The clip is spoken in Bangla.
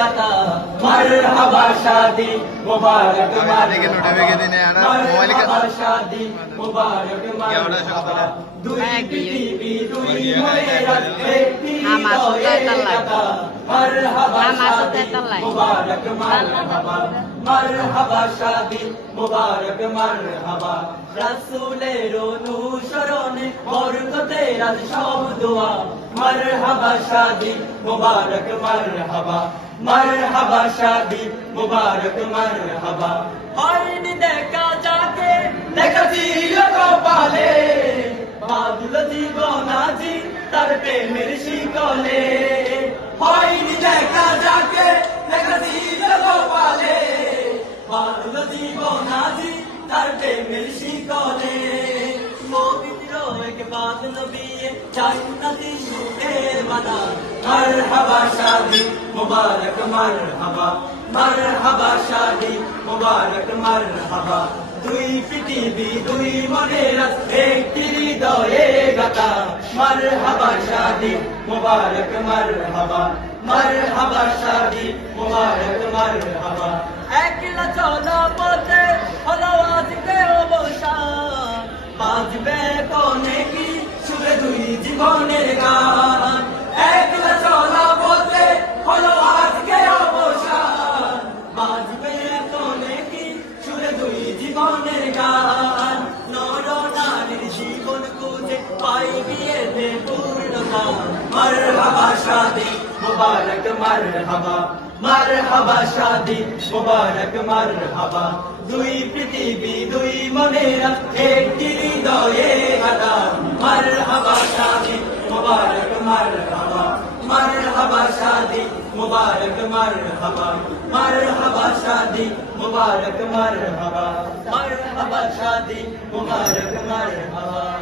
गाता मरहबा शादी मुबारक मरहबा शादी मुबारक मरहबा दुई पृथ्वी दुई मनेरा একটি হৃদয়ে গাতা मरहबा शादी मुबारक मरहबा मरहबा शादी मुबारक मरहबा रसूलेर অনুসরণে বরকতে রাজ সব দোয়া मरहबा शादी मुबारक मरहबा मरहबा शादी मुबारक मरहबा হয়নি দেখা যাকে দেখা ছিল কপালে বাদল জীবন আজি তার প্রেমের শিকলে হয়নি দেখা যাকে দেখা ছিল কপালে বাদল জীবন আজি তার প্রেমের শিকলে পবিত্র এক বাদল বিয়ে জান্নাতি সুখের বাদা मरहबा शादी मुबारक मरहबा मरहबा शादी मुबारक मरहबा দুই পৃথিবী দুই মনেরা একটি হৃদয়ে গাতা मरहबा शादी मुबारक मरहबा मरहबा शादी मुबारक मरहबा একলা চলা পথে হলো আজকে অবসান বাজবে কোনে কি সুরে দুই জীবনের গান একলা চলা পথে হলো আজকে অবসান বাজবে কোনে কি সুরে দুই জীবনের গান নর নারীর জীবন খুঁজে পাই বিয়েতে পূর্ণতা मरहबा शादी मुबारक मरहबा मरहबा शादी मुबारक मरहबा দুই পৃথিবী দুই মনেরা একটি হৃদয়ে গাতা मरहबा शादी मुबारक मरहबा मरहबा शादी मुबारक मरहबा मरहबा शादी मुबारक मरहबा मरहबा शादी मुबारक मरहबा